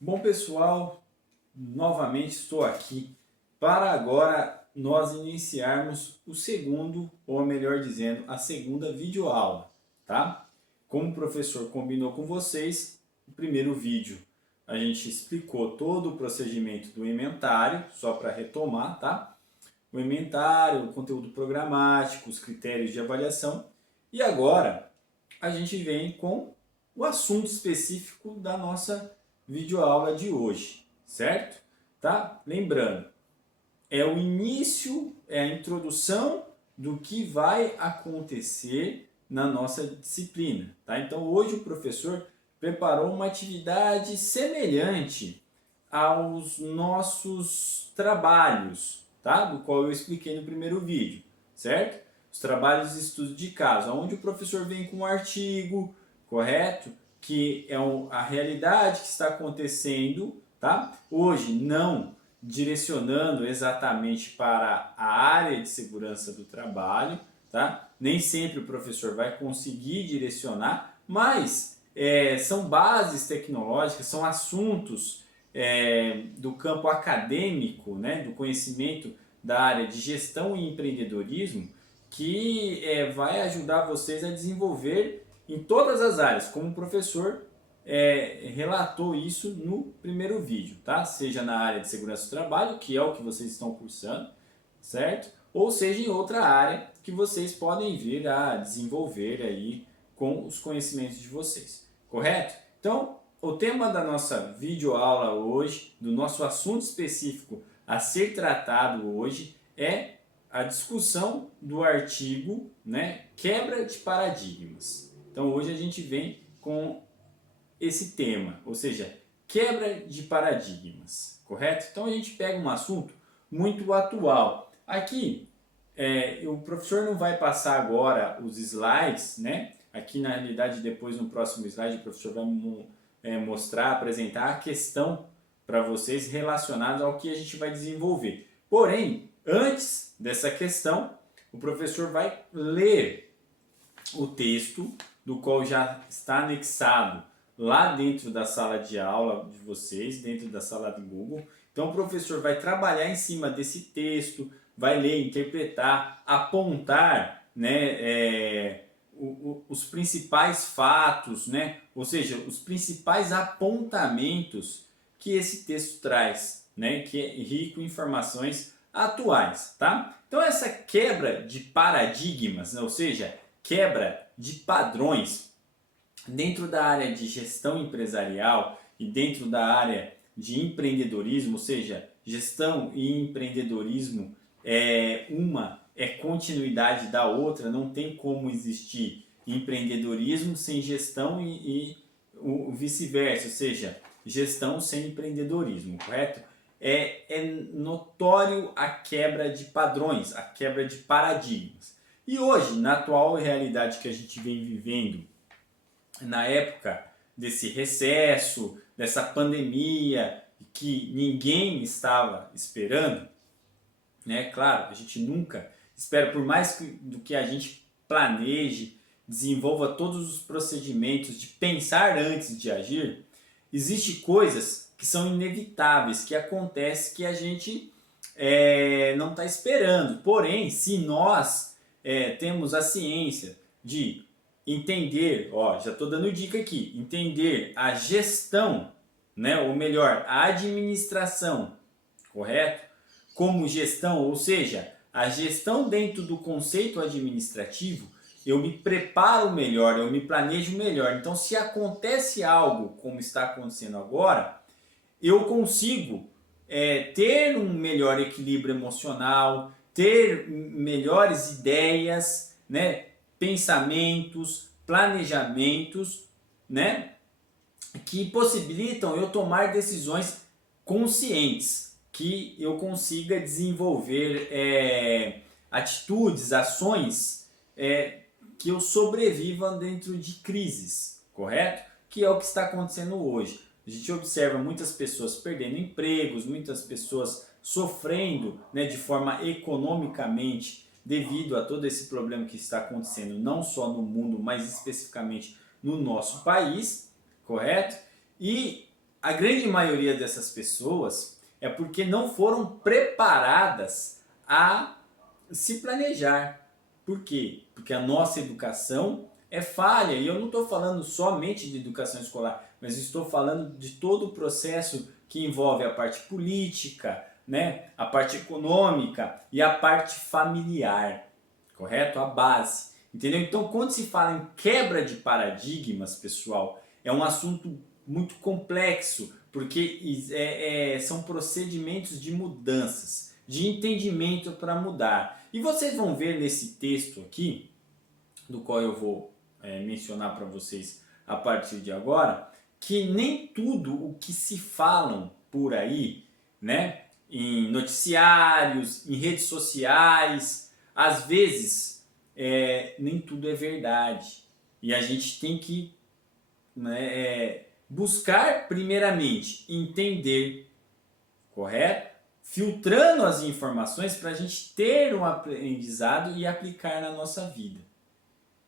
Bom, pessoal, novamente estou aqui para agora nós iniciarmos o segundo, ou melhor dizendo, a segunda videoaula, tá? Como o professor combinou com vocês, o primeiro vídeo a gente explicou todo o procedimento do inventário, só para retomar, tá? O inventário, o conteúdo programático, os critérios de avaliação. E agora a gente vem com o assunto específico da nossa videoaula de hoje, certo? Tá? Lembrando, é o início, é a introdução do que vai acontecer na nossa disciplina, tá? Então hoje o professor preparou uma atividade semelhante aos nossos trabalhos, tá? Do qual eu expliquei no primeiro vídeo, certo? Os trabalhos de estudo de caso, onde o professor vem com um artigo, correto? Que é a realidade que está acontecendo, tá? Hoje não direcionando exatamente para a área de segurança do trabalho, tá? Nem sempre o professor vai conseguir direcionar, mas são bases tecnológicas, são assuntos do campo acadêmico, né, do conhecimento da área de gestão e empreendedorismo, que vai ajudar vocês a desenvolver em todas as áreas, como o professor relatou isso no primeiro vídeo, tá? Seja na área de segurança do trabalho, que é o que vocês estão cursando, certo? Ou seja em outra área que vocês podem vir a desenvolver aí com os conhecimentos de vocês, correto? Então, o tema da nossa videoaula hoje, do nosso assunto específico a ser tratado hoje, é a discussão do artigo, né, quebra de paradigmas. Então hoje a gente vem com esse tema, ou seja, quebra de paradigmas, correto? Então a gente pega um assunto muito atual. Aqui, o professor não vai passar agora os slides, né? Aqui na realidade, depois no próximo slide, o professor vai mostrar, apresentar a questão para vocês relacionada ao que a gente vai desenvolver. Porém, antes dessa questão, o professor vai ler o texto, do qual já está anexado lá dentro da sala de aula de vocês, dentro da sala do Google. Então o professor vai trabalhar em cima desse texto, vai ler, interpretar, apontar, né, os principais fatos, né, ou seja, os principais apontamentos que esse texto traz, né, que é rico em informações atuais, tá? Então essa quebra de paradigmas, né, ou seja, quebra de padrões dentro da área de gestão empresarial e dentro da área de empreendedorismo, ou seja, gestão e empreendedorismo é continuidade da outra, não tem como existir empreendedorismo sem gestão e o vice-versa, ou seja, gestão sem empreendedorismo, correto? É notório a quebra de padrões, a quebra de paradigmas. E hoje, na atual realidade que a gente vem vivendo, na época desse recesso, dessa pandemia que ninguém estava esperando, né? Claro, a gente nunca espera, por mais do que a gente planeje, desenvolva todos os procedimentos de pensar antes de agir, existem coisas que são inevitáveis, que acontecem que a gente não está esperando. Porém, se nós temos a ciência de entender, ó, já estou dando dica aqui, entender a gestão, né, ou melhor, a administração, correto? Como gestão, ou seja, a gestão dentro do conceito administrativo, eu me preparo melhor, eu me planejo melhor. Então, se acontece algo como está acontecendo agora, eu consigo ter um melhor equilíbrio emocional, ter melhores ideias, né, pensamentos, planejamentos, né, que possibilitam eu tomar decisões conscientes, que eu consiga desenvolver atitudes, ações que eu sobreviva dentro de crises, correto? Que é o que está acontecendo hoje. A gente observa muitas pessoas perdendo empregos, muitas pessoas sofrendo, né, de forma economicamente devido a todo esse problema que está acontecendo não só no mundo, mas especificamente no nosso país, correto? E a grande maioria dessas pessoas é porque não foram preparadas a se planejar. Por quê? Porque a nossa educação é falha. E eu não estou falando somente de educação escolar, mas estou falando de todo o processo que envolve a parte política, né? A parte econômica e a parte familiar. Correto? A base. Entendeu? Então, quando se fala em quebra de paradigmas, pessoal, é um assunto muito complexo, porque são procedimentos de mudanças, de entendimento para mudar. E vocês vão ver nesse texto aqui, do qual eu vou mencionar para vocês a partir de agora, que nem tudo o que se falam por aí, né, em noticiários, em redes sociais, às vezes nem tudo é verdade. E a gente tem que, né, buscar primeiramente entender, correto? Filtrando as informações para a gente ter um aprendizado e aplicar na nossa vida.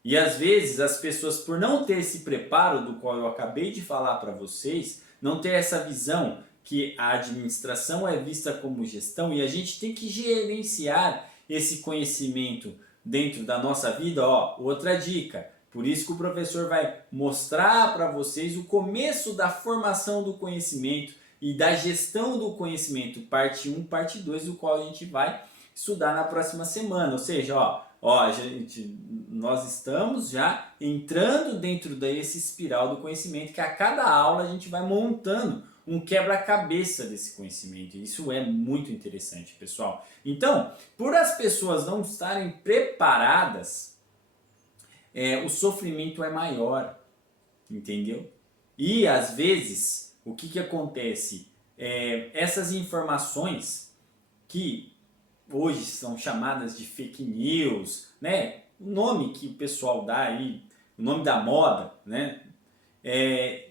E às vezes as pessoas, por não ter esse preparo do qual eu acabei de falar para vocês, não ter essa visão que a administração é vista como gestão e a gente tem que gerenciar esse conhecimento dentro da nossa vida. Ó, outra dica, por isso que o professor vai mostrar para vocês o começo da formação do conhecimento e da gestão do conhecimento, parte 1, parte 2, do qual a gente vai estudar na próxima semana. Ou seja, gente, nós estamos já entrando dentro desse espiral do conhecimento, que a cada aula a gente vai montando um quebra-cabeça desse conhecimento. Isso é muito interessante, pessoal. Então, por as pessoas não estarem preparadas, o sofrimento é maior, entendeu? E às vezes, o que acontece? Essas informações que hoje são chamadas de fake news, né? O nome que o pessoal dá aí, o nome da moda, né?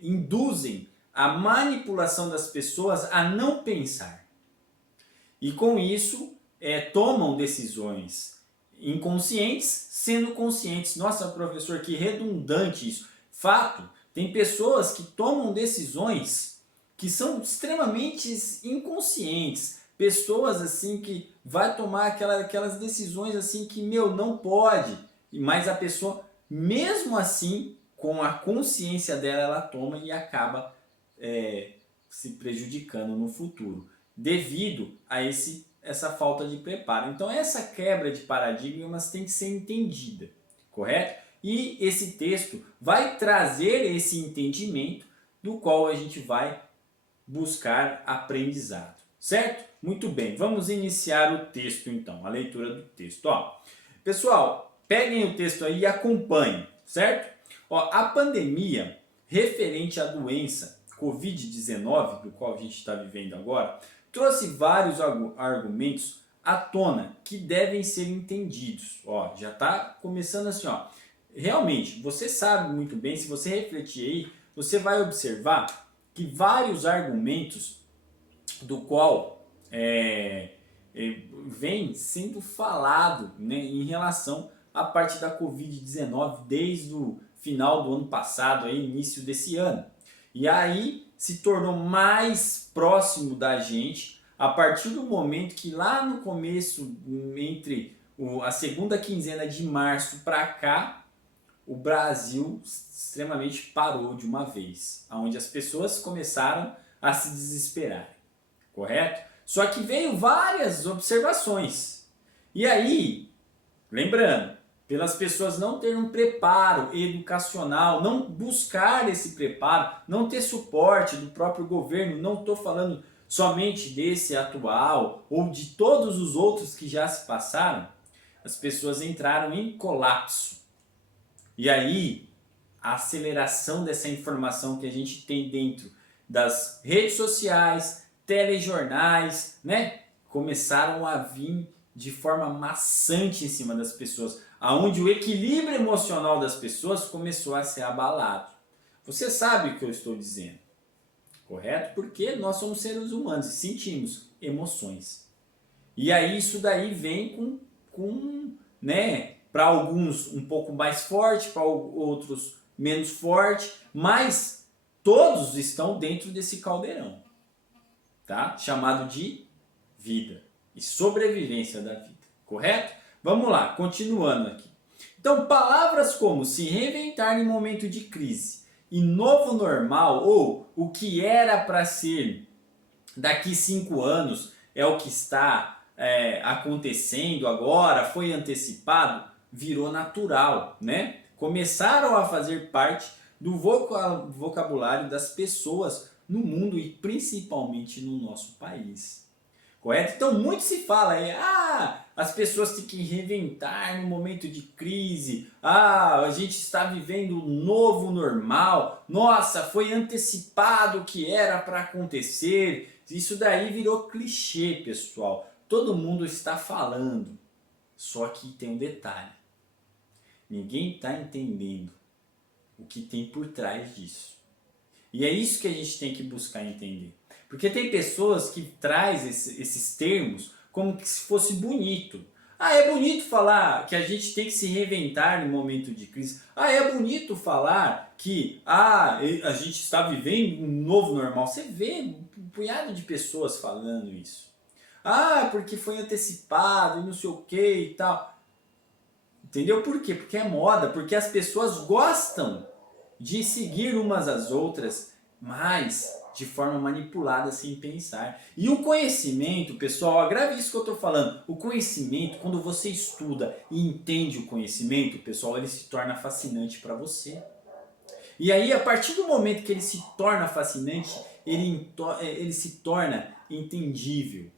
Induzem a manipulação das pessoas a não pensar. E com isso, tomam decisões inconscientes, sendo conscientes. Nossa, professor, que redundante isso. Fato, tem pessoas que tomam decisões que são extremamente inconscientes. Pessoas assim que vai tomar aquelas decisões assim que, não pode. Mas a pessoa, mesmo assim, com a consciência dela, ela toma e acaba se prejudicando no futuro, devido a essa falta de preparo. Então essa quebra de paradigmas tem que ser entendida, correto? E esse texto vai trazer esse entendimento do qual a gente vai buscar aprendizado, certo? Muito bem, vamos iniciar o texto então, a leitura do texto. Pessoal, peguem o texto aí e acompanhem, certo? A pandemia referente à doença Covid-19, do qual a gente está vivendo agora, trouxe vários argumentos à tona que devem ser entendidos. Já está começando assim, Realmente, você sabe muito bem, se você refletir aí, você vai observar que vários argumentos do qual vem sendo falado, né, em relação à parte da Covid-19 desde o final do ano passado, início desse ano. E aí se tornou mais próximo da gente a partir do momento que lá no começo, entre a segunda quinzena de março para cá, o Brasil extremamente parou de uma vez, onde as pessoas começaram a se desesperar, correto? Só que veio várias observações. E aí, lembrando, pelas pessoas não terem um preparo educacional, não buscar esse preparo, não ter suporte do próprio governo, não estou falando somente desse atual ou de todos os outros que já se passaram, as pessoas entraram em colapso. E aí, a aceleração dessa informação que a gente tem dentro das redes sociais, telejornais, né, começaram a vir de forma maçante em cima das pessoas, aonde o equilíbrio emocional das pessoas começou a ser abalado. Você sabe o que eu estou dizendo, correto? Porque nós somos seres humanos e sentimos emoções. E aí isso daí vem né, para alguns um pouco mais forte, para outros menos forte, mas todos estão dentro desse caldeirão, tá? Chamado de vida e sobrevivência da vida, correto? Vamos lá, continuando aqui. Então, palavras como se reinventar em momento de crise e novo normal, ou o que era para ser daqui 5 anos é o que está acontecendo agora, foi antecipado, virou natural, né? Começaram a fazer parte do vocabulário das pessoas no mundo e principalmente no nosso país. Correto? Então muito se fala as pessoas têm que reinventar no momento de crise, a gente está vivendo um novo normal, nossa, foi antecipado o que era para acontecer. Isso daí virou clichê, pessoal. Todo mundo está falando, só que tem um detalhe. Ninguém está entendendo o que tem por trás disso. E é isso que a gente tem que buscar entender. Porque tem pessoas que trazem esses termos como que se fosse bonito. É bonito falar que a gente tem que se reinventar no momento de crise. É bonito falar que a gente está vivendo um novo normal. Você vê um punhado de pessoas falando isso. Porque foi antecipado e não sei o que e tal. Entendeu por quê? Porque é moda, porque as pessoas gostam de seguir umas às outras, mas de forma manipulada, sem pensar. E o conhecimento, pessoal, grave isso que eu estou falando. O conhecimento, quando você estuda e entende o conhecimento, pessoal, ele se torna fascinante para você. E aí, a partir do momento que ele se torna fascinante, ele se torna entendível.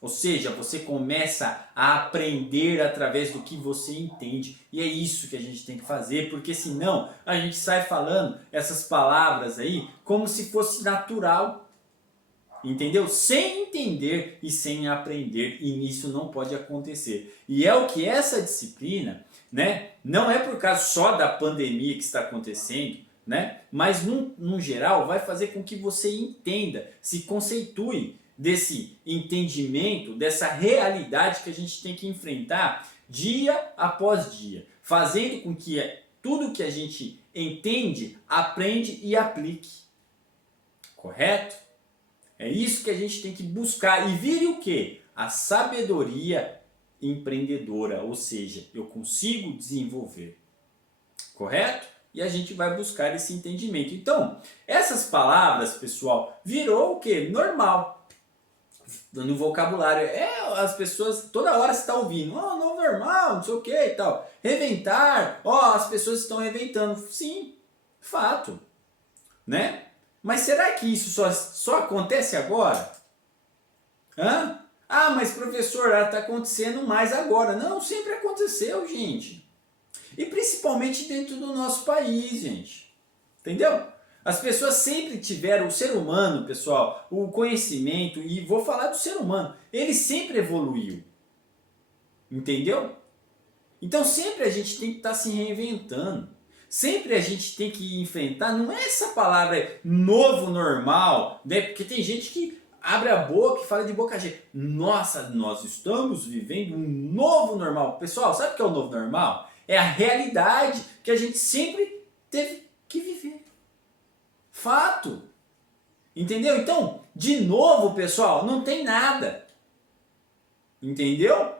Ou seja, você começa a aprender através do que você entende. E é isso que a gente tem que fazer, porque senão a gente sai falando essas palavras aí como se fosse natural. Entendeu? Sem entender e sem aprender. E isso não pode acontecer. E é o que essa disciplina, né, não é por causa só da pandemia que está acontecendo, né, mas no geral vai fazer com que você entenda, se conceitue desse entendimento, dessa realidade que a gente tem que enfrentar dia após dia, fazendo com que tudo que a gente entende, aprende e aplique. Correto? É isso que a gente tem que buscar e vire o quê? A sabedoria empreendedora, ou seja, eu consigo desenvolver. Correto? E a gente vai buscar esse entendimento. Então, essas palavras, pessoal, virou o quê? Normal. No vocabulário, as pessoas toda hora você está ouvindo, novo normal, não sei o que e tal, reventar, as pessoas estão reventando, sim, fato, né? Mas será que isso só acontece agora? Mas professor, está acontecendo mais agora. Não, sempre aconteceu, gente, e principalmente dentro do nosso país, gente, entendeu? As pessoas sempre tiveram, o ser humano, pessoal, o conhecimento, e vou falar do ser humano, ele sempre evoluiu. Entendeu? Então sempre a gente tem que estar se reinventando. Sempre a gente tem que enfrentar, não é essa palavra novo normal, né? Porque tem gente que abre a boca e fala de boca cheia. Nossa, nós estamos vivendo um novo normal. Pessoal, sabe o que é o novo normal? É a realidade que a gente sempre teve que viver. Fato. Entendeu? Então, de novo, pessoal, não tem nada. Entendeu?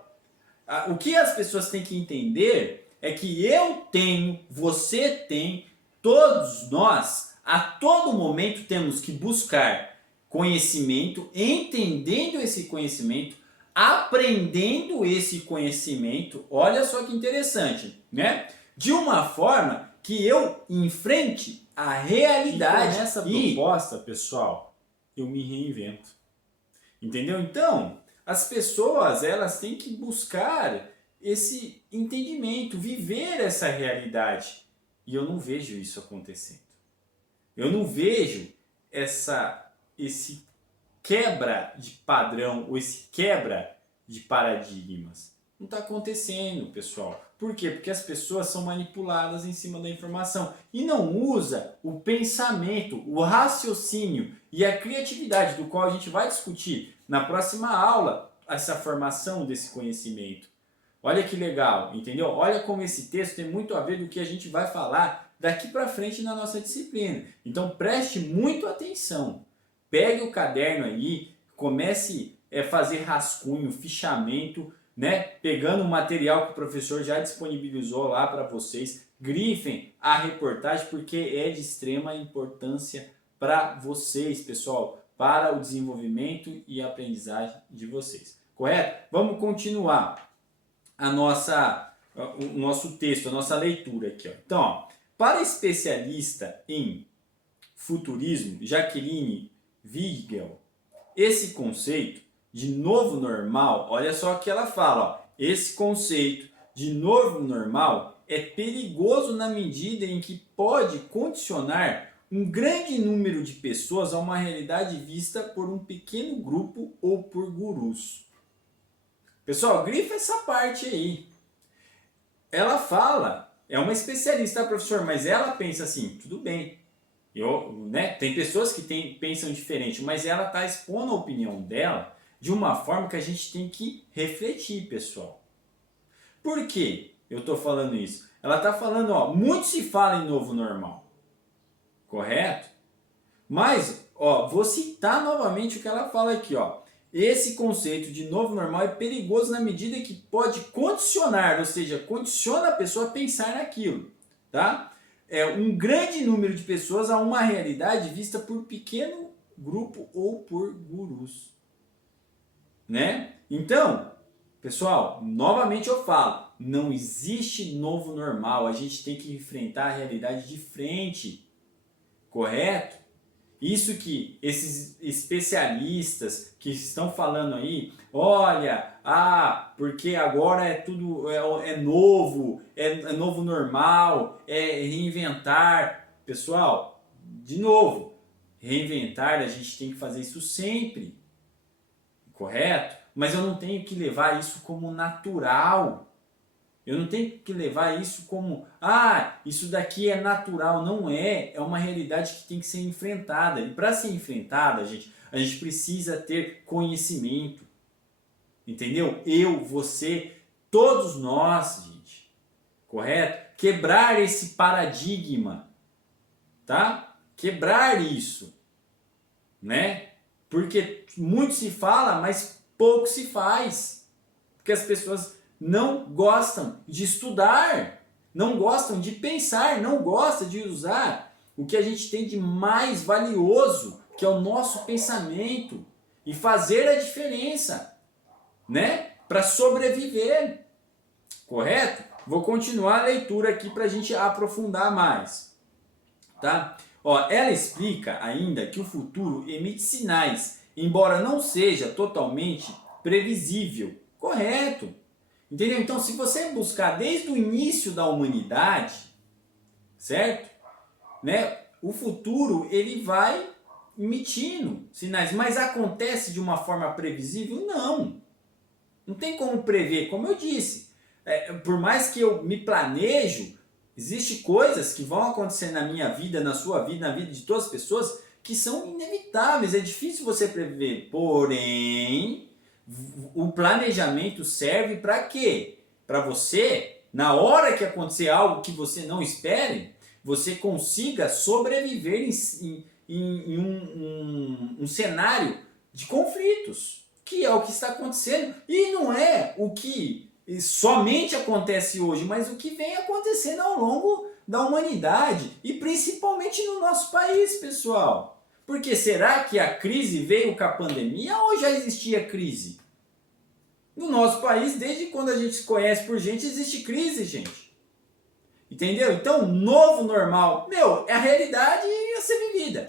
O que as pessoas têm que entender é que eu tenho, você tem, todos nós, a todo momento temos que buscar conhecimento, entendendo esse conhecimento, aprendendo esse conhecimento. Olha só que interessante, né? De uma forma que eu enfrente a realidade. E com essa proposta, pessoal, eu me reinvento. Entendeu? Então, as pessoas, elas têm que buscar esse entendimento, viver essa realidade. E eu não vejo isso acontecendo. Eu não vejo esse quebra de padrão, ou esse quebra de paradigmas. Não está acontecendo, pessoal. Por quê? Porque as pessoas são manipuladas em cima da informação e não usa o pensamento, o raciocínio e a criatividade, do qual a gente vai discutir na próxima aula, essa formação desse conhecimento. Olha que legal, entendeu? Olha como esse texto tem muito a ver do que a gente vai falar daqui para frente na nossa disciplina. Então preste muito atenção. Pegue o caderno aí, comece a fazer rascunho, fichamento, né? Pegando o material que o professor já disponibilizou lá para vocês. Grifem a reportagem porque é de extrema importância para vocês, pessoal, para o desenvolvimento e aprendizagem de vocês. Correto? Vamos continuar o nosso texto, a nossa leitura aqui. Ó. Então, ó, para especialista em futurismo, Jacqueline Wiegel, esse conceito de novo normal, olha só o que ela fala, ó, esse conceito de novo normal é perigoso na medida em que pode condicionar um grande número de pessoas a uma realidade vista por um pequeno grupo ou por gurus. Pessoal, grifa essa parte aí. Ela fala, é uma especialista, professor, mas ela pensa assim, tudo bem. Tem pessoas que pensam diferente, mas ela está expondo a opinião dela de uma forma que a gente tem que refletir, pessoal. Por que eu estou falando isso? Ela está falando, ó, muito se fala em novo normal, correto? Mas, ó, vou citar novamente o que ela fala aqui, ó. Esse conceito de novo normal é perigoso na medida que pode condicionar, ou seja, condiciona a pessoa a pensar naquilo, tá? É um grande número de pessoas a uma realidade vista por pequeno grupo ou por gurus, né? Então, pessoal, novamente eu falo, não existe novo normal, a gente tem que enfrentar a realidade de frente, correto? Isso que esses especialistas que estão falando aí, olha, porque agora é tudo é novo, é novo normal, é reinventar. Pessoal, de novo, reinventar a gente tem que fazer isso sempre, correto? Mas eu não tenho que levar isso como natural. Eu não tenho que levar isso como, isso daqui é natural. Não é, é uma realidade que tem que ser enfrentada. E para ser enfrentada, a gente precisa ter conhecimento. Entendeu? Eu, você, todos nós, gente. Correto? Quebrar esse paradigma. Tá? Quebrar isso. Né? Porque muito se fala, mas pouco se faz. Porque as pessoas não gostam de estudar, não gostam de pensar, não gostam de usar o que a gente tem de mais valioso, que é o nosso pensamento, e fazer a diferença, né? Para sobreviver, correto? Vou continuar a leitura aqui para a gente aprofundar mais, tá? Ó, ela explica ainda que o futuro emite sinais, embora não seja totalmente previsível, correto? Entendeu? Então, se você buscar desde o início da humanidade, certo? Né? O futuro, ele vai emitindo sinais. Mas acontece de uma forma previsível? Não. Não tem como prever. Como eu disse, por mais que eu me planejo, existem coisas que vão acontecer na minha vida, na sua vida, na vida de todas as pessoas, que são inevitáveis. É difícil você prever. Porém, o planejamento serve para quê? Para você, na hora que acontecer algo que você não espere, você consiga sobreviver em um cenário de conflitos, que é o que está acontecendo. E não é o que somente acontece hoje, mas o que vem acontecendo ao longo da humanidade e principalmente no nosso país, pessoal. Porque será que a crise veio com a pandemia ou já existia crise? No nosso país, desde quando a gente se conhece por gente, existe crise, gente. Entendeu? Então, novo normal, é a realidade a ser vivida.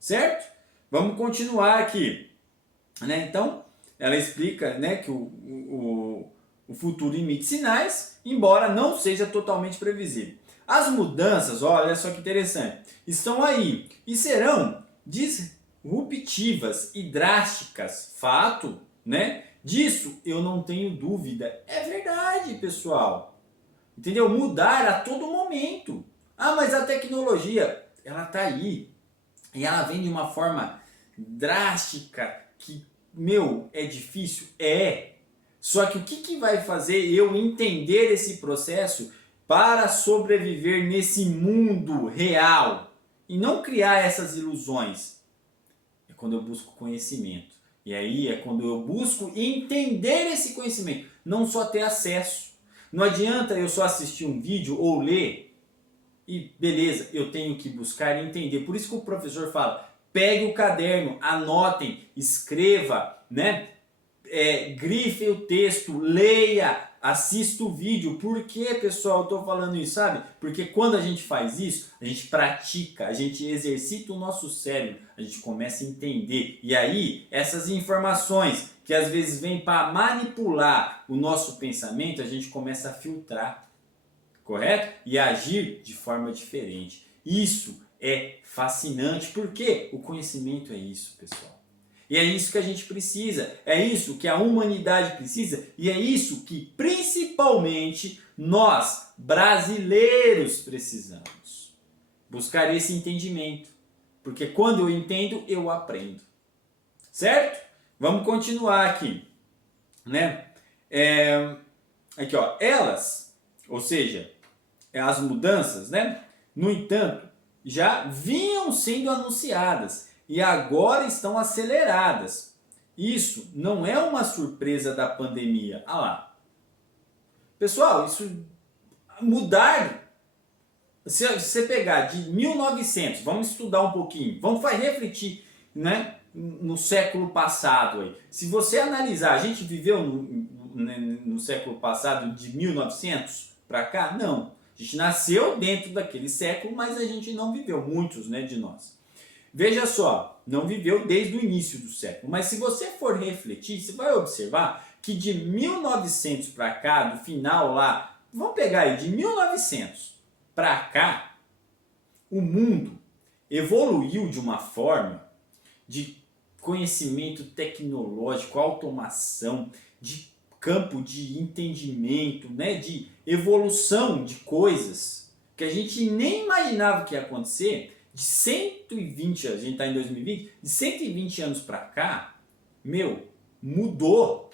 Certo? Vamos continuar aqui. Né? Então, ela explica, né, que o futuro emite sinais, embora não seja totalmente previsível. As mudanças, olha só que interessante, estão aí e serão disruptivas e drásticas. Fato, né? Disso eu não tenho dúvida. É verdade, pessoal. Entendeu? Mudar a todo momento. Mas a tecnologia, ela tá aí. E ela vem de uma forma drástica que, é difícil? É. Só que o que vai fazer eu entender esse processo para sobreviver nesse mundo real e não criar essas ilusões, é quando eu busco conhecimento. E aí é quando eu busco entender esse conhecimento, não só ter acesso. Não adianta eu só assistir um vídeo ou ler e beleza, eu tenho que buscar e entender. Por isso que o professor fala, pegue o caderno, anotem, escreva, né? Grife o texto, leia, assista o vídeo. Por que, pessoal, eu estou falando isso, sabe? Porque quando a gente faz isso, a gente pratica, a gente exercita o nosso cérebro, a gente começa a entender. E aí, essas informações que às vezes vêm para manipular o nosso pensamento, a gente começa a filtrar, correto? E agir de forma diferente. Isso é fascinante, porque o conhecimento é isso, pessoal. E é isso que a gente precisa, é isso que a humanidade precisa e é isso que principalmente nós, brasileiros, precisamos. Buscar esse entendimento, porque quando eu entendo, eu aprendo. Certo? Vamos continuar aqui, né? Aqui, ó, elas, ou seja, as mudanças, né? No entanto, já vinham sendo anunciadas e agora estão aceleradas. Isso não é uma surpresa da pandemia. Ah lá. Pessoal, isso mudar. Se você pegar de 1900, vamos estudar um pouquinho, vamos refletir, né, no século passado. Aí. Se você analisar, a gente viveu no século passado de 1900 para cá? Não. A gente nasceu dentro daquele século, mas a gente não viveu, muitos, né, de nós. Veja só, não viveu desde o início do século, mas se você for refletir, você vai observar que de 1900 para cá, do final lá, vamos pegar aí, de 1900 para cá, o mundo evoluiu de uma forma de conhecimento tecnológico, automação, de campo de entendimento, né, de evolução de coisas que a gente nem imaginava que ia acontecer. De 120, a gente está em 2020, de 120 anos para cá, mudou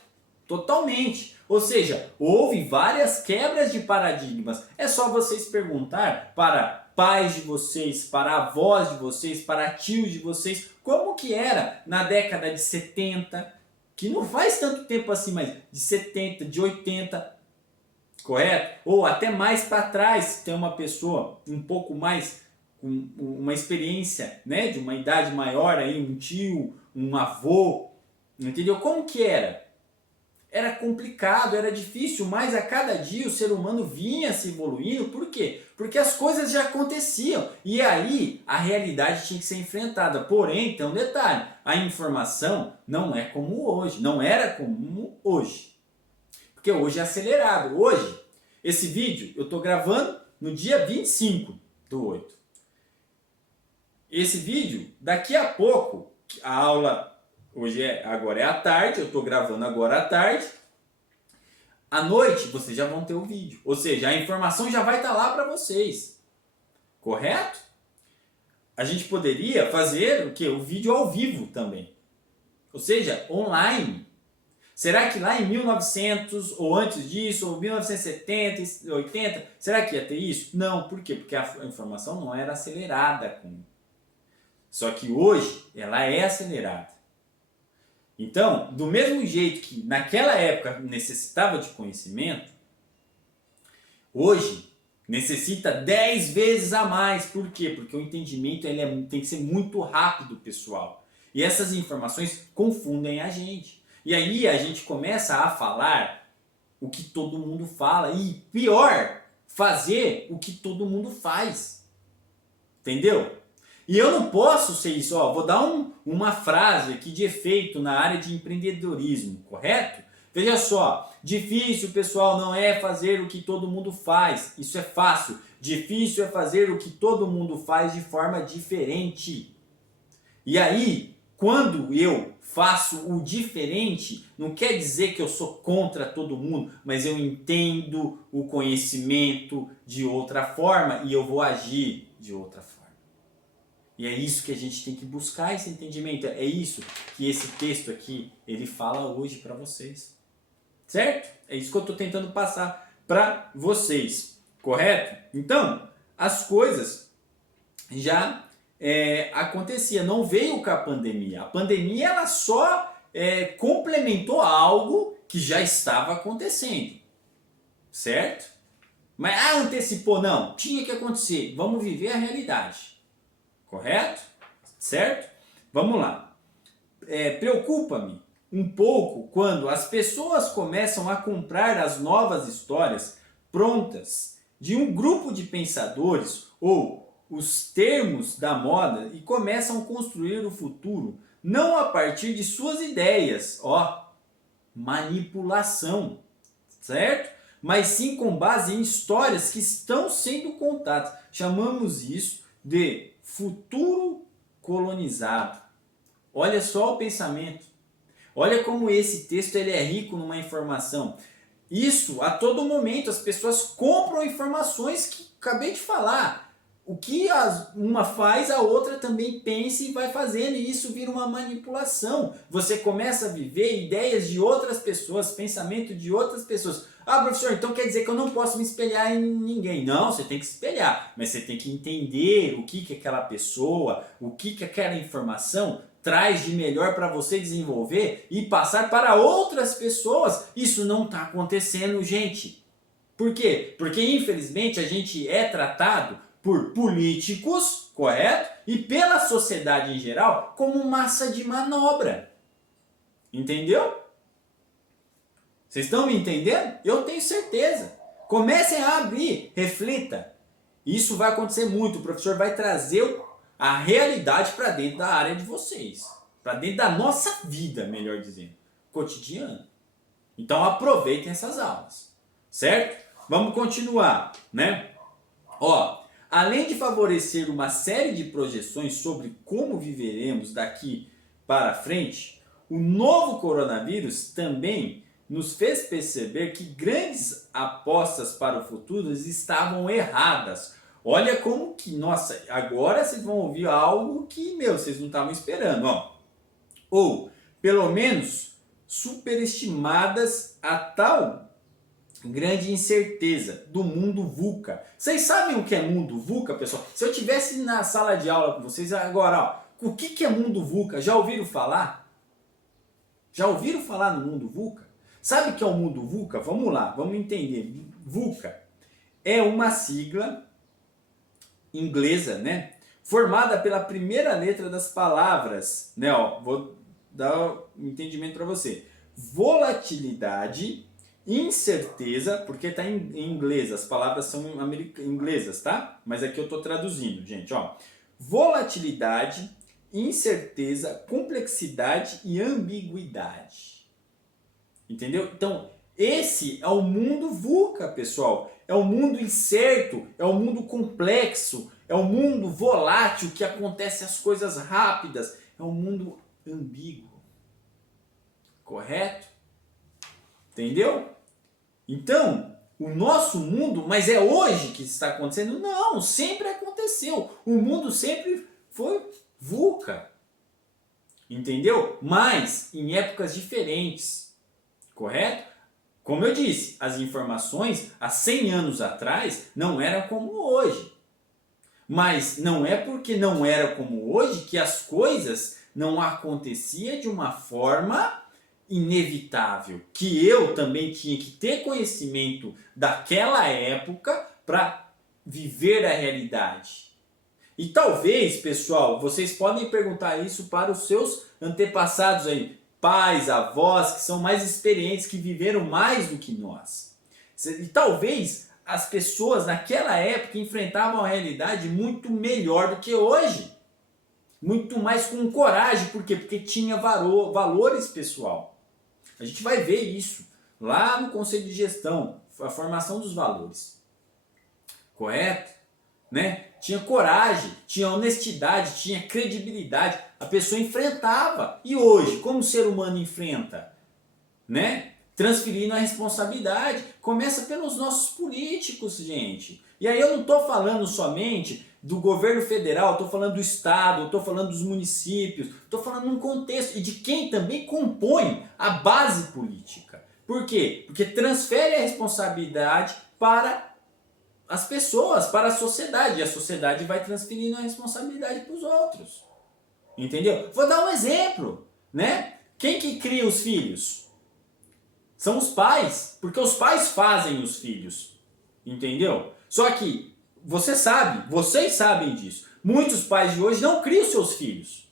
totalmente. Ou seja, houve várias quebras de paradigmas. É só vocês perguntar para pais de vocês, para avós de vocês, para tios de vocês, como que era na década de 70, que não faz tanto tempo assim, mas de 70, de 80, correto? Ou até mais para trás, tem uma pessoa um pouco mais com uma experiência, né, de uma idade maior, aí, um tio, um avô, entendeu? Como que era? Era complicado, era difícil, mas a cada dia o ser humano vinha se evoluindo. Por quê? Porque as coisas já aconteciam. E aí a realidade tinha que ser enfrentada. Porém, tem um detalhe, a informação não é como hoje, não era como hoje. Porque hoje é acelerado. Hoje, esse vídeo eu estou gravando no dia 25/8. Esse vídeo, daqui a pouco, a aula agora é à tarde, eu estou gravando agora à tarde. À noite vocês já vão ter o vídeo. Ou seja, a informação já vai estar lá para vocês. Correto? A gente poderia fazer o quê? O vídeo ao vivo também. Ou seja, online. Será que lá em 1900, ou antes disso, ou 1970, 80, será que ia ter isso? Não, por quê? Porque a informação não era acelerada. Só que hoje ela é acelerada. Então, do mesmo jeito que naquela época necessitava de conhecimento, hoje necessita 10 vezes a mais. Por quê? Porque o entendimento tem que ser muito rápido, pessoal. E essas informações confundem a gente. E aí a gente começa a falar o que todo mundo fala. E pior, fazer o que todo mundo faz. Entendeu? E eu não posso ser isso, vou dar uma frase aqui de efeito na área de empreendedorismo, correto? Veja só, difícil, pessoal, não é fazer o que todo mundo faz, isso é fácil. Difícil é fazer o que todo mundo faz de forma diferente. E aí, quando eu faço o diferente, não quer dizer que eu sou contra todo mundo, mas eu entendo o conhecimento de outra forma e eu vou agir de outra forma. E é isso que a gente tem que buscar, esse entendimento. É isso que esse texto aqui, ele fala hoje para vocês. Certo? É isso que eu estou tentando passar para vocês. Correto? Então, as coisas já aconteciam, não veio com a pandemia. A pandemia ela só complementou algo que já estava acontecendo, certo? Mas antecipou, não, tinha que acontecer, vamos viver a realidade, correto? Certo? Vamos lá. Preocupa-me um pouco quando as pessoas começam a comprar as novas histórias prontas de um grupo de pensadores ou os termos da moda e começam a construir o futuro não a partir de suas ideias, manipulação, certo? Mas sim com base em histórias que estão sendo contadas. Chamamos isso de futuro colonizado. Olha só o pensamento. Olha como esse texto ele é rico numa informação. Isso, a todo momento, as pessoas compram informações que acabei de falar. O que uma faz, a outra também pensa e vai fazendo, e isso vira uma manipulação. Você começa a viver ideias de outras pessoas, pensamento de outras pessoas. Ah, professor, então quer dizer que eu não posso me espelhar em ninguém. Não, você tem que se espelhar, mas você tem que entender o que aquela pessoa, o que aquela informação traz de melhor para você desenvolver e passar para outras pessoas. Isso não está acontecendo, gente. Por quê? Porque infelizmente a gente é tratado por políticos, correto? E pela sociedade em geral como massa de manobra. Entendeu? Vocês estão me entendendo? Eu tenho certeza. Comecem a abrir, reflita. Isso vai acontecer muito. O professor vai trazer a realidade para dentro da área de vocês. Para dentro da nossa vida, melhor dizendo. Cotidiano. Então aproveitem essas aulas. Certo? Vamos continuar, né? Além de favorecer uma série de projeções sobre como viveremos daqui para frente, o novo coronavírus também nos fez perceber que grandes apostas para o futuro estavam erradas. Olha como que, nossa, agora vocês vão ouvir algo que, vocês não estavam esperando, Ou, pelo menos, superestimadas a tal grande incerteza do mundo VUCA. Vocês sabem o que é mundo VUCA, pessoal? Se eu tivesse na sala de aula com vocês agora, o que é mundo VUCA? Já ouviram falar? Já ouviram falar no mundo VUCA? Sabe o que é o mundo VUCA? Vamos lá, vamos entender. VUCA é uma sigla inglesa, né? Formada pela primeira letra das palavras, né? Vou dar um entendimento para você. Volatilidade, incerteza, porque está em inglês, as palavras são inglesas, tá? Mas aqui eu estou traduzindo, gente, Volatilidade, incerteza, complexidade e ambiguidade. Entendeu? Então, esse é o mundo VUCA, pessoal. É o mundo incerto, é o mundo complexo, é o mundo volátil, que acontece as coisas rápidas. É um mundo ambíguo. Correto? Entendeu? Então, o nosso mundo, mas é hoje que está acontecendo? Não, sempre aconteceu. O mundo sempre foi VUCA. Entendeu? Mas em épocas diferentes. Correto? Como eu disse, as informações há 100 anos atrás não eram como hoje. Mas não é porque não era como hoje que as coisas não aconteciam de uma forma inevitável. Que eu também tinha que ter conhecimento daquela época para viver a realidade. E talvez, pessoal, vocês podem perguntar isso para os seus antepassados aí, pais, avós, que são mais experientes, que viveram mais do que nós. E talvez as pessoas naquela época enfrentavam a realidade muito melhor do que hoje. Muito mais com coragem. Por quê? Porque tinha valores, pessoal. A gente vai ver isso lá no Conselho de Gestão, a formação dos valores. Correto? Né? Tinha coragem, tinha honestidade, tinha credibilidade. A pessoa enfrentava. E hoje, como o ser humano enfrenta? Né? Transferindo a responsabilidade. Começa pelos nossos políticos, gente. E aí eu não estou falando somente do governo federal, estou falando do estado, estou falando dos municípios, estou falando num contexto e de quem também compõe a base política. Por quê? Porque transfere a responsabilidade para as pessoas, para a sociedade. E a sociedade vai transferindo a responsabilidade para os outros. Entendeu? Vou dar um exemplo, né? Quem que cria os filhos? São os pais, porque os pais fazem os filhos. Entendeu? Só que você sabe, vocês sabem disso. Muitos pais de hoje não criam seus filhos.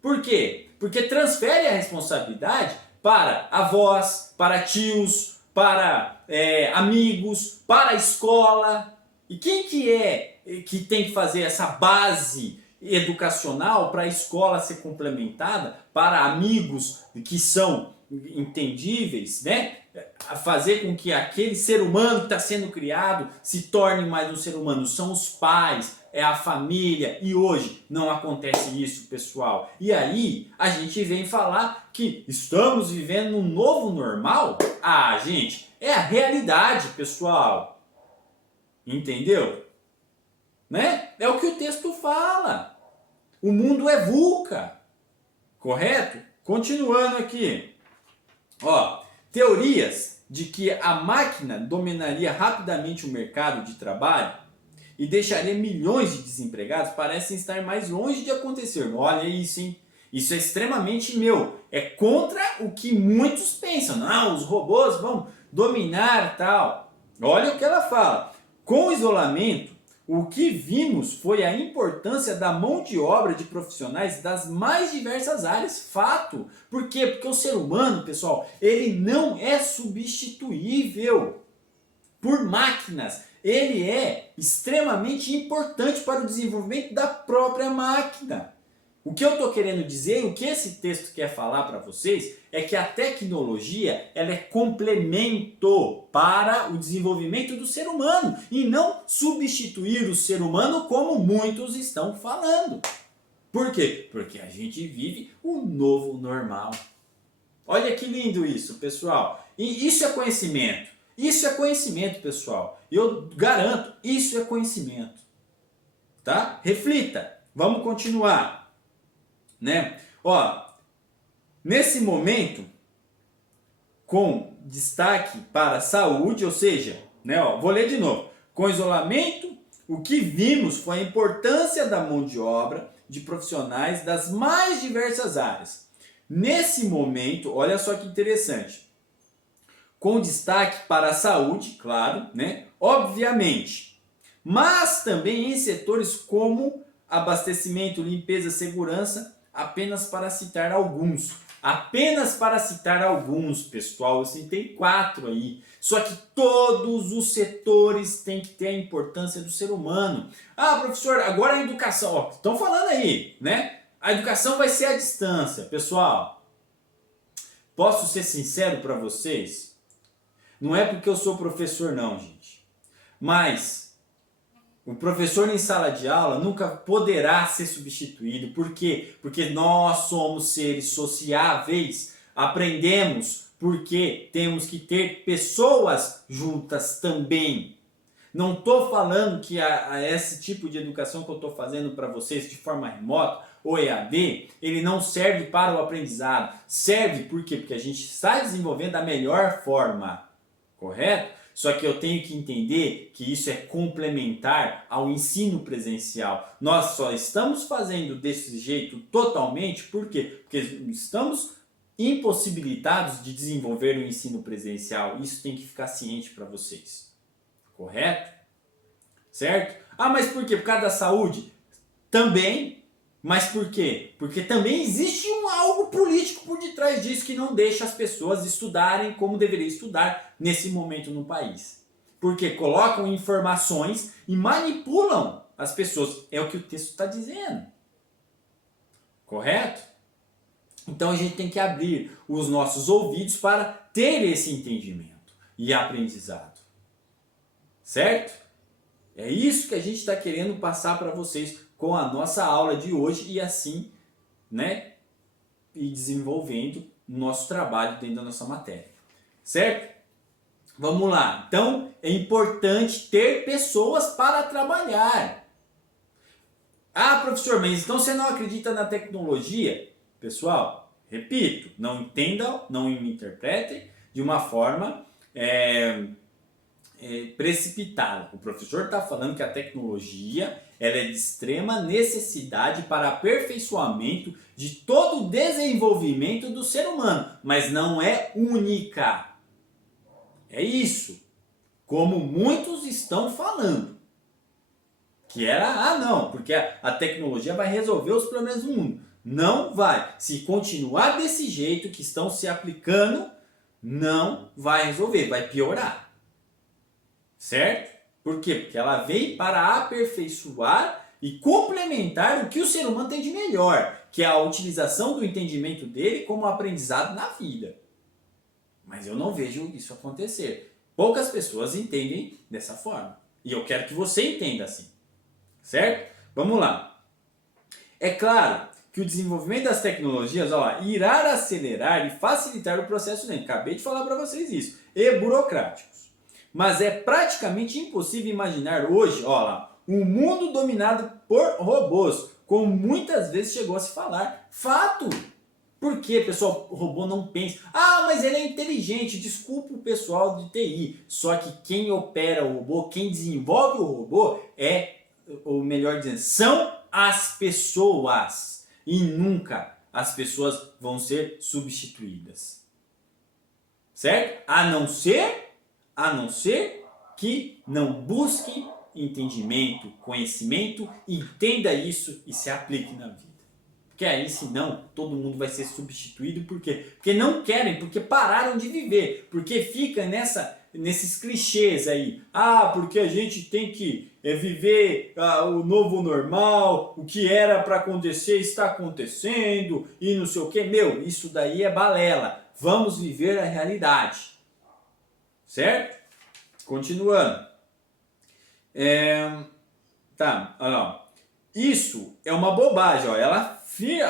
Por quê? Porque transfere a responsabilidade para avós, para tios, para amigos, para a escola. E quem que é que tem que fazer essa base educacional para a escola ser complementada, para amigos que são entendíveis, né? A fazer com que aquele ser humano que está sendo criado se torne mais um ser humano? São os pais, é a família, e hoje não acontece isso, pessoal. E aí a gente vem falar que estamos vivendo um novo normal? Ah, gente, é a realidade, pessoal. Entendeu? Né? É o que o texto fala. O mundo é VUCA. Correto? Continuando aqui. Ó, teorias de que a máquina dominaria rapidamente o mercado de trabalho e deixaria milhões de desempregados parecem estar mais longe de acontecer. Olha isso, hein? Isso é extremamente é contra o que muitos pensam. Não, os robôs vão dominar tal. Olha o que ela fala. Com o isolamento, o que vimos foi a importância da mão de obra de profissionais das mais diversas áreas. Fato. Por quê? Porque o ser humano, pessoal, ele não é substituível por máquinas. Ele é extremamente importante para o desenvolvimento da própria máquina. O que eu estou querendo dizer, o que esse texto quer falar para vocês, é que a tecnologia ela é complemento para o desenvolvimento do ser humano e não substituir o ser humano como muitos estão falando. Por quê? Porque a gente vive o novo normal. Olha que lindo isso, pessoal. E isso é conhecimento. Isso é conhecimento, pessoal. Eu garanto, isso é conhecimento. Tá? Reflita. Vamos continuar. Né? Ó, nesse momento, com destaque para a saúde, ou seja, né, ó, vou ler de novo. Com isolamento, o que vimos foi a importância da mão de obra de profissionais das mais diversas áreas. Nesse momento, olha só que interessante. Com destaque para a saúde, claro, né? Obviamente. Mas também em setores como abastecimento, limpeza, segurança, apenas para citar alguns. Apenas para citar alguns, pessoal. Eu citei 4 aí. Só que todos os setores têm que ter a importância do ser humano. Ah, professor, agora a educação. Ó, estão falando aí, né? A educação vai ser à distância. Pessoal, posso ser sincero para vocês? Não é porque eu sou professor não, gente. Mas o professor em sala de aula nunca poderá ser substituído. Por quê? Porque nós somos seres sociáveis. Aprendemos porque temos que ter pessoas juntas também. Não estou falando que esse tipo de educação que eu estou fazendo para vocês de forma remota, ou EAD, ele não serve para o aprendizado. Serve por quê? Porque a gente está desenvolvendo da melhor forma. Correto? Só que eu tenho que entender que isso é complementar ao ensino presencial. Nós só estamos fazendo desse jeito totalmente, por quê? Porque estamos impossibilitados de desenvolver o ensino presencial. Isso tem que ficar ciente para vocês. Correto? Certo? Ah, mas por quê? Por causa da saúde? Também. Mas por quê? Porque também existe algo político por detrás disso que não deixa as pessoas estudarem como deveriam estudar nesse momento no país. Porque colocam informações e manipulam as pessoas. É o que o texto está dizendo. Correto? Então a gente tem que abrir os nossos ouvidos para ter esse entendimento e aprendizado. Certo? É isso que a gente está querendo passar para vocês com a nossa aula de hoje e assim, né, e desenvolvendo o nosso trabalho dentro da nossa matéria. Certo? Vamos lá. Então, é importante ter pessoas para trabalhar. Ah, professor, mas então você não acredita na tecnologia? Pessoal, repito, não entendam, não me interpretem de uma forma precipitada. O professor está falando que a tecnologia ela é de extrema necessidade para aperfeiçoamento de todo o desenvolvimento do ser humano, mas não é única. É isso. Como muitos estão falando. Que era, não, porque a tecnologia vai resolver os problemas do mundo. Não vai. Se continuar desse jeito que estão se aplicando, não vai resolver, vai piorar. Certo? Por quê? Porque ela veio para aperfeiçoar e complementar o que o ser humano tem de melhor, que é a utilização do entendimento dele como aprendizado na vida. Mas eu não vejo isso acontecer. Poucas pessoas entendem dessa forma. E eu quero que você entenda assim. Certo? Vamos lá. É claro que o desenvolvimento das tecnologias irá acelerar e facilitar o processo lento. Acabei de falar para vocês isso. E burocráticos. Mas é praticamente impossível imaginar hoje, um mundo dominado por robôs, como muitas vezes chegou a se falar. Fato! Por que, pessoal, o robô não pensa? Mas ele é inteligente. Desculpa o pessoal de TI. Só que quem opera o robô, quem desenvolve o robô ou melhor dizendo, são as pessoas. E nunca as pessoas vão ser substituídas. Certo? A não ser que não busque entendimento, conhecimento, entenda isso e se aplique na vida. Porque aí, senão, todo mundo vai ser substituído. Por quê? Porque não querem, porque pararam de viver. Porque fica nesses clichês aí. Porque a gente tem que viver o novo normal, o que era para acontecer está acontecendo e não sei o que. Isso daí é balela. Vamos viver a realidade. Certo? Continuando. Isso é uma bobagem. Ela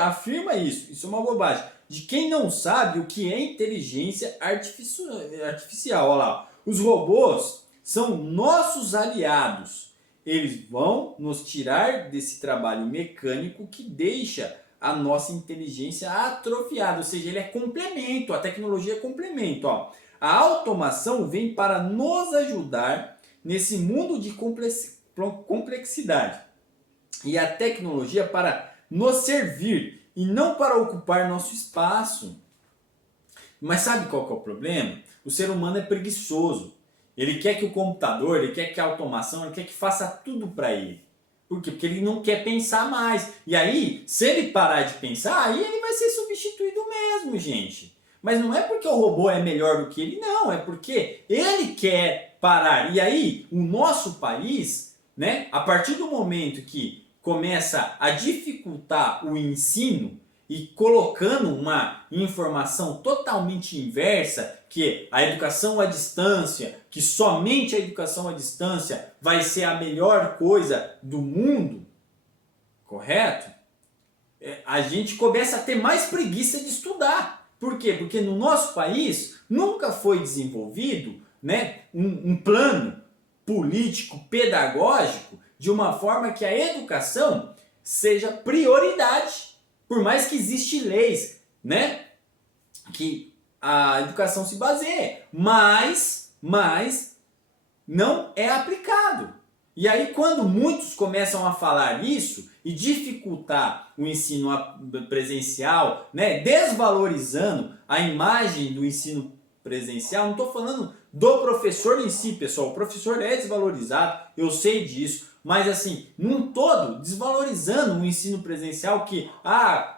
afirma isso. Isso é uma bobagem. De quem não sabe o que é inteligência artificial. Os robôs são nossos aliados. Eles vão nos tirar desse trabalho mecânico que deixa a nossa inteligência atrofiada. Ou seja, ele é complemento. A tecnologia é complemento. A automação vem para nos ajudar nesse mundo de complexidade. E a tecnologia para nos servir e não para ocupar nosso espaço. Mas sabe qual que é o problema? O ser humano é preguiçoso. Ele quer que o computador, ele quer que a automação, ele quer que faça tudo para ele. Por quê? Porque ele não quer pensar mais. E aí, se ele parar de pensar, aí ele vai ser substituído mesmo, gente. Mas não é porque o robô é melhor do que ele, não. É porque ele quer parar. E aí, o nosso país, a partir do momento que começa a dificultar o ensino e colocando uma informação totalmente inversa, que a educação à distância, que somente a educação à distância vai ser a melhor coisa do mundo, correto? A gente começa a ter mais preguiça de estudar. Por quê? Porque no nosso país nunca foi desenvolvido um plano político, pedagógico, de uma forma que a educação seja prioridade. Por mais que existem leis, que a educação se baseie, mas não é aplicado. E aí quando muitos começam a falar isso e dificultar o ensino presencial, desvalorizando a imagem do ensino presencial, não estou falando do professor em si, pessoal. O professor é desvalorizado, eu sei disso. Mas assim, num todo, desvalorizando o ensino presencial que,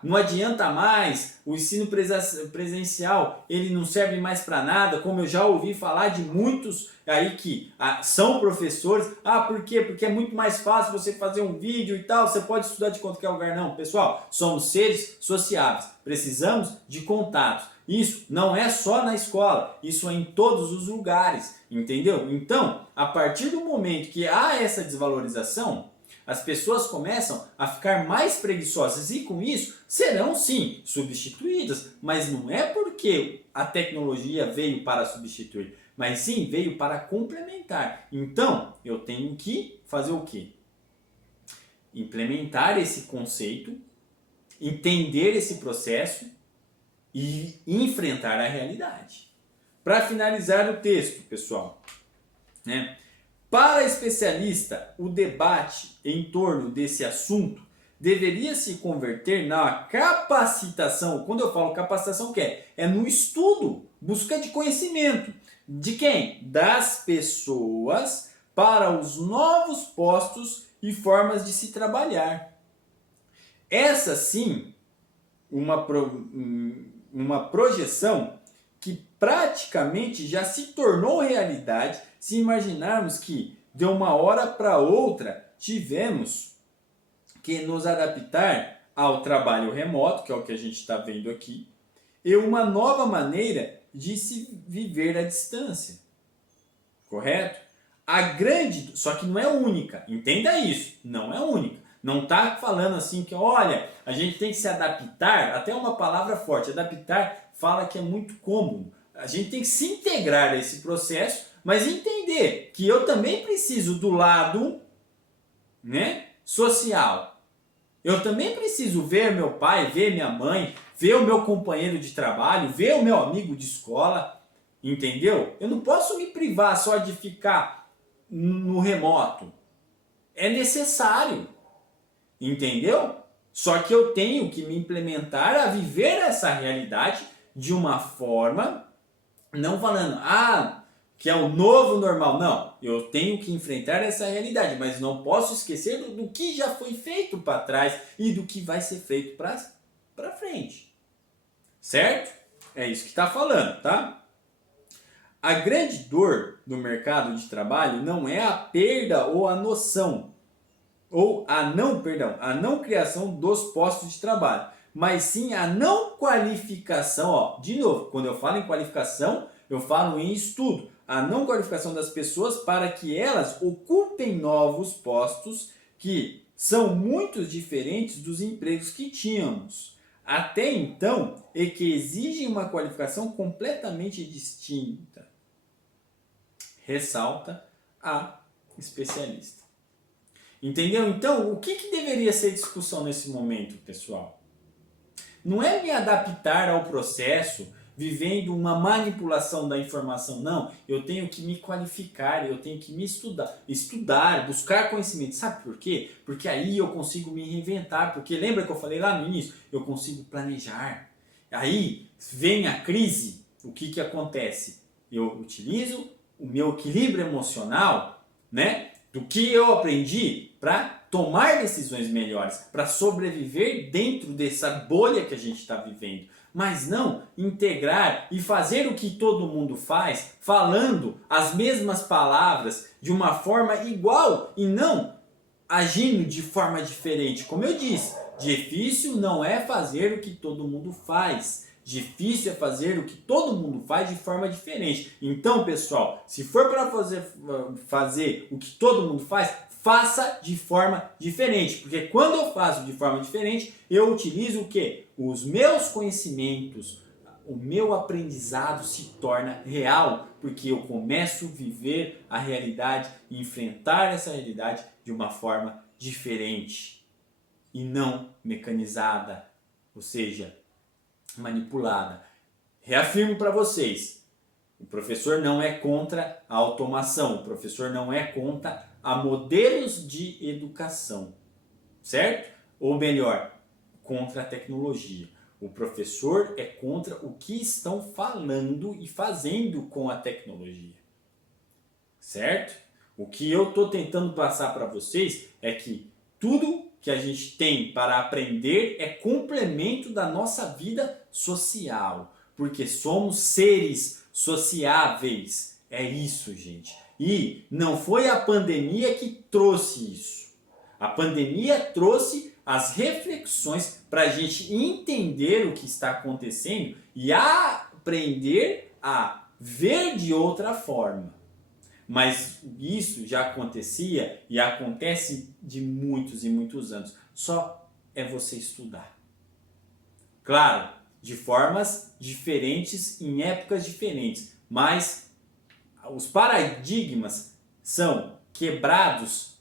não adianta mais, o ensino presencial, ele não serve mais para nada, como eu já ouvi falar de muitos aí que são professores. Por quê? Porque é muito mais fácil você fazer um vídeo e tal, você pode estudar de qualquer lugar. Não, pessoal, somos seres sociáveis, precisamos de contatos. Isso não é só na escola, isso é em todos os lugares, entendeu? Então, a partir do momento que há essa desvalorização, as pessoas começam a ficar mais preguiçosas e com isso serão sim substituídas, mas não é porque a tecnologia veio para substituir, mas sim veio para complementar. Então, eu tenho que fazer o quê? Implementar esse conceito, entender esse processo e enfrentar a realidade. Para finalizar o texto, pessoal, né? Para especialista, o debate em torno desse assunto deveria se converter na capacitação. Quando eu falo capacitação, o que é? É no estudo, busca de conhecimento. De quem? Das pessoas para os novos postos e formas de se trabalhar. Essa sim, uma projeção que praticamente já se tornou realidade se imaginarmos que de uma hora para outra tivemos que nos adaptar ao trabalho remoto, que é o que a gente está vendo aqui, e uma nova maneira de se viver à distância. Correto? Só que não é única, entenda isso, não é única. Não está falando assim que, olha, a gente tem que se adaptar, até uma palavra forte, adaptar fala que é muito cômodo. A gente tem que se integrar a esse processo, mas entender que eu também preciso do lado, né, social. Eu também preciso ver meu pai, ver minha mãe, ver o meu companheiro de trabalho, ver o meu amigo de escola, entendeu? Eu não posso me privar só de ficar no remoto. É necessário, entendeu? Só que eu tenho que me implementar a viver essa realidade de uma forma, não falando, que é o novo normal. Não, eu tenho que enfrentar essa realidade, mas não posso esquecer do que já foi feito para trás e do que vai ser feito para frente. Certo? É isso que está falando, tá? A grande dor do mercado de trabalho não é a perda ou a noção, ou a não criação dos postos de trabalho, mas sim a não qualificação. Ó, de novo, quando eu falo em qualificação, eu falo em estudo. A não qualificação das pessoas para que elas ocupem novos postos que são muito diferentes dos empregos que tínhamos até então e que exigem uma qualificação completamente distinta. Ressalta a especialista. Entendeu? Então, o que deveria ser discussão nesse momento, pessoal? Não é me adaptar ao processo vivendo uma manipulação da informação, não. Eu tenho que me qualificar, eu tenho que me estudar, buscar conhecimento. Sabe por quê? Porque aí eu consigo me reinventar, porque lembra que eu falei lá no início? Eu consigo planejar. Aí vem a crise, o que acontece? Eu utilizo o meu equilíbrio emocional, né? Do que eu aprendi para tomar decisões melhores, para sobreviver dentro dessa bolha que a gente está vivendo. Mas não integrar e fazer o que todo mundo faz, falando as mesmas palavras de uma forma igual e não agindo de forma diferente. Como eu disse, difícil não é fazer o que todo mundo faz. Difícil é fazer o que todo mundo faz de forma diferente. Então, pessoal, se for para fazer o que todo mundo faz, faça de forma diferente. Porque quando eu faço de forma diferente, eu utilizo o quê? Os meus conhecimentos, o meu aprendizado se torna real. Porque eu começo a viver a realidade e enfrentar essa realidade de uma forma diferente. E não mecanizada. Ou seja, manipulada. Reafirmo para vocês, o professor não é contra a automação, o professor não é contra a modelos de educação, certo? Ou melhor, contra a tecnologia. O professor é contra o que estão falando e fazendo com a tecnologia, certo? O que eu estou tentando passar para vocês é que tudo que a gente tem para aprender é complemento da nossa vida social, porque somos seres sociáveis. É isso, gente. E não foi a pandemia que trouxe isso. A pandemia trouxe as reflexões para a gente entender o que está acontecendo e aprender a ver de outra forma. Mas isso já acontecia e acontece de muitos e muitos anos. Só é você estudar. Claro, de formas diferentes, em épocas diferentes. Mas os paradigmas são quebrados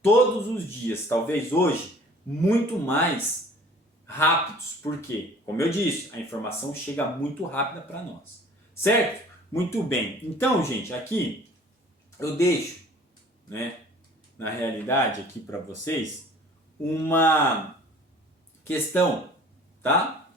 todos os dias. Talvez hoje, muito mais rápidos. Por quê? Como eu disse, a informação chega muito rápida para nós. Certo? Muito bem. Então, gente, aqui eu deixo, né, na realidade aqui para vocês, uma questão, tá?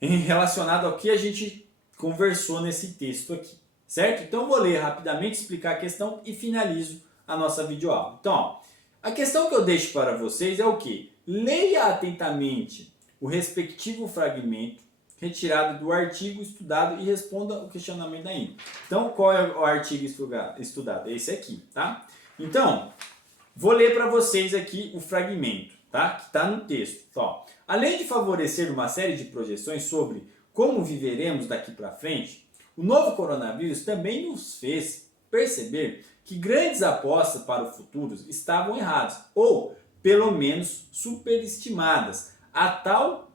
Relacionada ao que a gente conversou nesse texto aqui, certo? Então eu vou ler rapidamente, explicar a questão e finalizo a nossa videoaula. Então, ó, a questão que eu deixo para vocês é o que? Leia atentamente o respectivo fragmento retirado do artigo estudado e responda o questionamento da INPE. Então, qual é o artigo estudado? É esse aqui, tá? Então, vou ler para vocês aqui o fragmento, tá? Que está no texto. Então, ó, além de favorecer uma série de projeções sobre como viveremos daqui para frente, o novo coronavírus também nos fez perceber que grandes apostas para o futuro estavam erradas, ou pelo menos superestimadas, a tal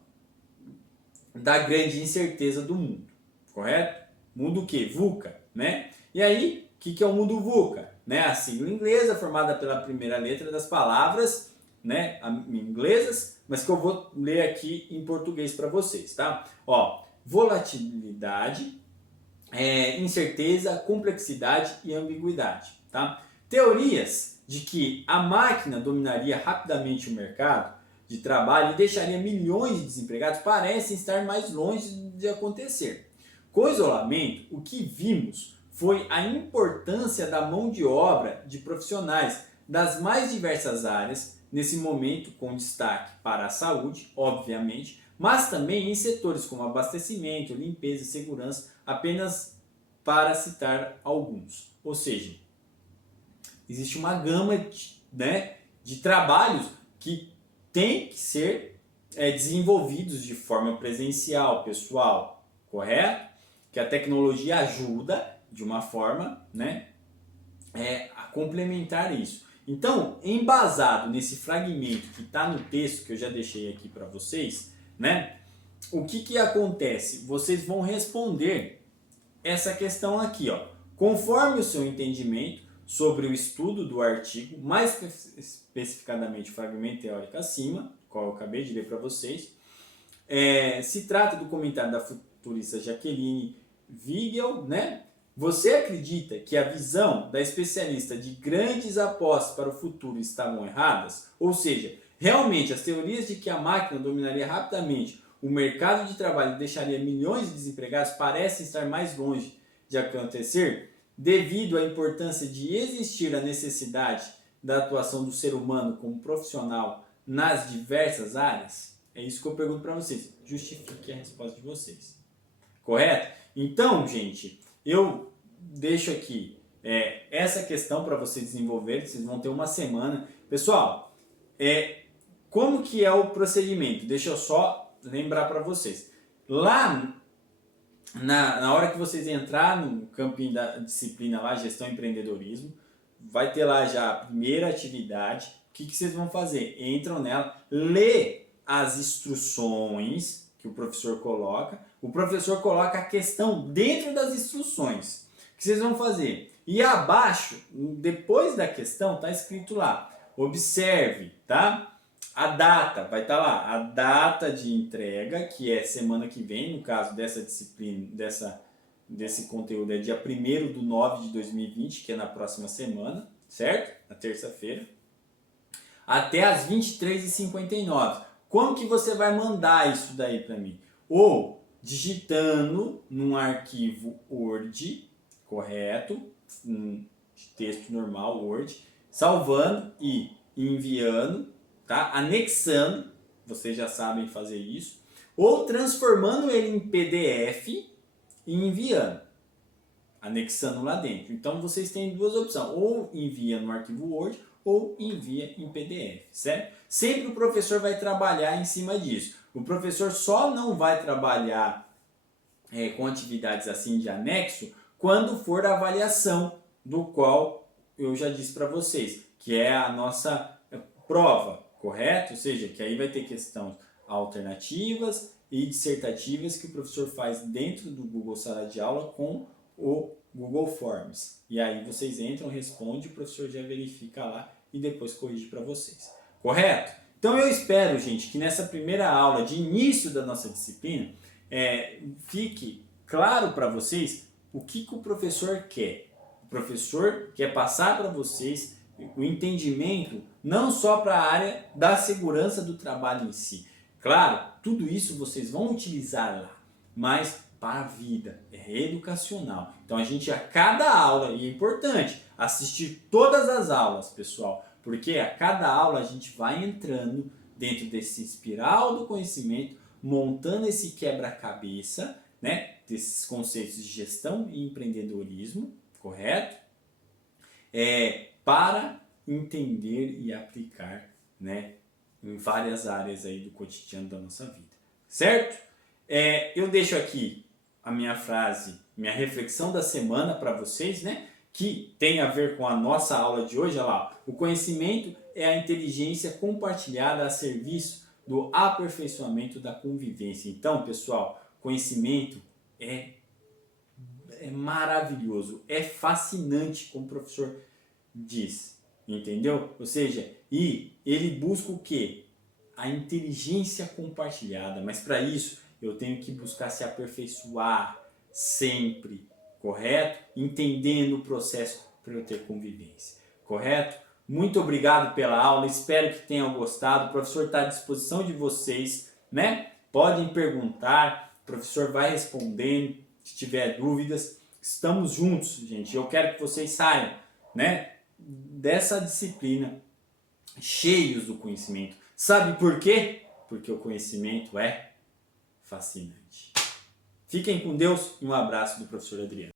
da grande incerteza do mundo, correto? Mundo o quê? VUCA, né? E aí, o que é o mundo VUCA? Né? A sigla inglesa formada pela primeira letra das palavras, né, inglesas, mas que eu vou ler aqui em português para vocês, tá? Ó, volatilidade, incerteza, complexidade e ambiguidade, tá? Teorias de que a máquina dominaria rapidamente o mercado de trabalho e deixaria milhões de desempregados parecem estar mais longe de acontecer. Com o isolamento, o que vimos foi a importância da mão de obra de profissionais das mais diversas áreas, nesse momento com destaque para a saúde, obviamente, mas também em setores como abastecimento, limpeza e segurança, apenas para citar alguns. Ou seja, existe uma gama de trabalhos que tem que ser desenvolvidos de forma presencial, pessoal, correto? Que a tecnologia ajuda de uma forma, né, a complementar isso. Então, embasado nesse fragmento que está no texto que eu já deixei aqui para vocês, né, o que acontece? Vocês vão responder essa questão aqui, ó, conforme o seu entendimento sobre o estudo do artigo, mais especificadamente o fragmento teórico acima, qual eu acabei de ler para vocês. Se trata do comentário da futurista Jaqueline Wiegel, né? Você acredita que a visão da especialista de grandes apostas para o futuro estavam erradas? Ou seja, realmente as teorias de que a máquina dominaria rapidamente o mercado de trabalho e deixaria milhões de desempregados parecem estar mais longe de acontecer, devido à importância de existir a necessidade da atuação do ser humano como profissional nas diversas áreas? É isso que eu pergunto para vocês. Justifique a resposta de vocês. Correto? Então, gente, eu deixo aqui essa questão para vocês desenvolverem. Vocês vão ter uma semana. Pessoal, como que é o procedimento? Deixa eu só lembrar para vocês. Lá na hora que vocês entrar no campinho da disciplina lá, gestão e empreendedorismo, vai ter lá já a primeira atividade. O que vocês vão fazer? Entram nela, lê as instruções que o professor coloca. O professor coloca a questão dentro das instruções. O que vocês vão fazer? E abaixo, depois da questão, está escrito lá, observe, tá? A data, vai estar lá, a data de entrega, que é semana que vem, no caso dessa disciplina, desse conteúdo é dia 1º/9/2020, que é na próxima semana, certo? Na terça-feira. Até às 23h59. Como que você vai mandar isso daí para mim? Ou digitando num arquivo Word, correto? Um texto normal, Word, salvando e enviando, tá? Anexando, vocês já sabem fazer isso, ou transformando ele em PDF e enviando, anexando lá dentro. Então vocês têm duas opções, ou envia no arquivo Word ou envia em PDF, certo? Sempre o professor vai trabalhar em cima disso. O professor só não vai trabalhar com atividades assim de anexo quando for a avaliação, do qual eu já disse para vocês, que é a nossa prova, correto? Ou seja, que aí vai ter questões alternativas e dissertativas que o professor faz dentro do Google Sala de Aula com o Google Forms. E aí vocês entram, respondem, o professor já verifica lá e depois corrige para vocês. Correto? Então eu espero, gente, que nessa primeira aula de início da nossa disciplina fique claro para vocês o que o professor quer. O professor quer passar para vocês o entendimento não só para a área da segurança do trabalho em si. Claro, tudo isso vocês vão utilizar lá, mas para a vida, é educacional. Então a gente a cada aula, e é importante assistir todas as aulas, pessoal, porque a cada aula a gente vai entrando dentro desse espiral do conhecimento, montando esse quebra-cabeça, né, desses conceitos de gestão e empreendedorismo, correto? Para entender e aplicar, né, em várias áreas aí do cotidiano da nossa vida, certo? Eu deixo aqui a minha frase, minha reflexão da semana para vocês, né, que tem a ver com a nossa aula de hoje. Olha lá, o conhecimento é a inteligência compartilhada a serviço do aperfeiçoamento da convivência. Então, pessoal, conhecimento é maravilhoso, é fascinante, como o professor diz, entendeu? Ou seja, e ele busca o quê? A inteligência compartilhada, mas para isso eu tenho que buscar se aperfeiçoar sempre, correto? Entendendo o processo para eu ter convivência, correto? Muito obrigado pela aula, espero que tenham gostado. O professor está à disposição de vocês, né? Podem perguntar, o professor vai respondendo, se tiver dúvidas. Estamos juntos, gente. Eu quero que vocês saiam, né, dessa disciplina cheios do conhecimento. Sabe por quê? Porque o conhecimento é fascinante. Fiquem com Deus e um abraço do professor Adriano.